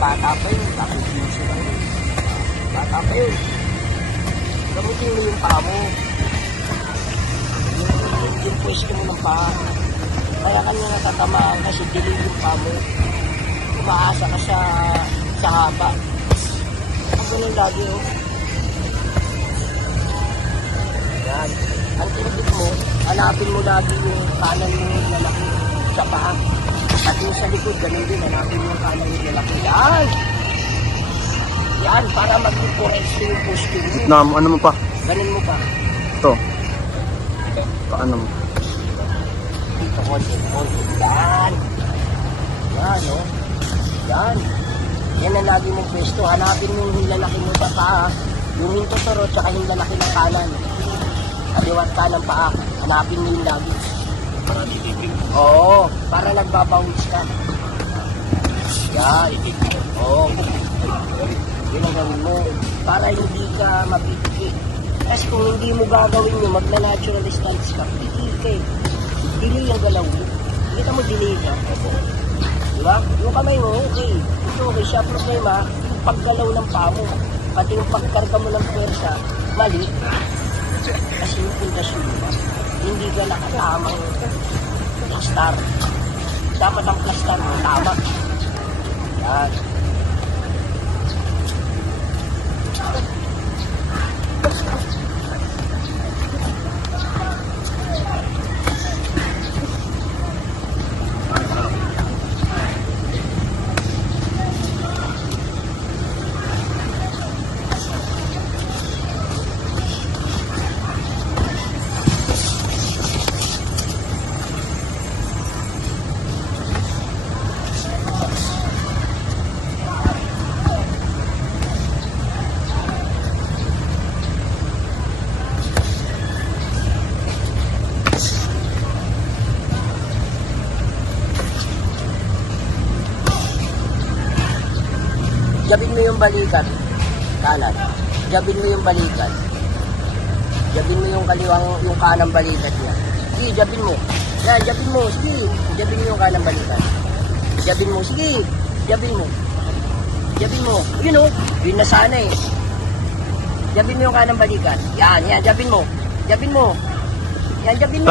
bata pa yun, tapos piso lang yun. Bata pa yun. Gamutin mo yung paa mo. Yung pwesto mo ng paa. Kaya kanya natatamaan kasi dilim yung paa mo. Umaasa ka sa haba. Ang ganun lagi, oh. Yan. Ang tinipid mo, hanapin mo lagi yung kanan mo yung lalaki sa paa. At yung sa likod, ganun din, hanapin mo yung kanan yung lalaki. Yan! Yan, para maging correct yung posture mo. Na, ano mo pa? Ganun mo pa. Ito. Paano mo? Dito, konti. Yan. Yan, oh. Yan. Yan ang lagi mong pwesto. Hanapin mo yung lalaki mo sa paa. Yung hintotoro, tsaka yung lalaki ng kanan. Kaliwat kanan paa. Hanapin mo yung lagi. Para ditipin. Oo, para nagbabawis ka. Yan. Oo. Yun ang gawin mo. Para hindi ka mapipiki. Kasi kung hindi mo gagawin yun, magna-natural stance ka, pipiki ka eh. Delay ang galaw mo. Kita mo delay ka. Diba? Yung kamay mo, okay. Ito okay siya. Problema, yung paggalaw ng paa mo. Pati yung pagkarga mo ng pwersa, mali. Kasi yung pundasyon mo, hindi ka nakatamang plastar. Dapat ang plastar mo, tama. Yan. Jabin mo yung balikat, kanan. Jabin mo yung balikat. Jabin mo yung kaliwang, yung kanang balikat niya. Sige, jabin mo. Yan, jabin mo. Sige, jabin mo yung kanang balikat. Jabin mo. Sige, jabin mo. Jabin mo. Yun o, yun na sana eh. Jabin mo yung kanang balikat. Yan, jabin mo. Jabin mo. Yan, jabin mo.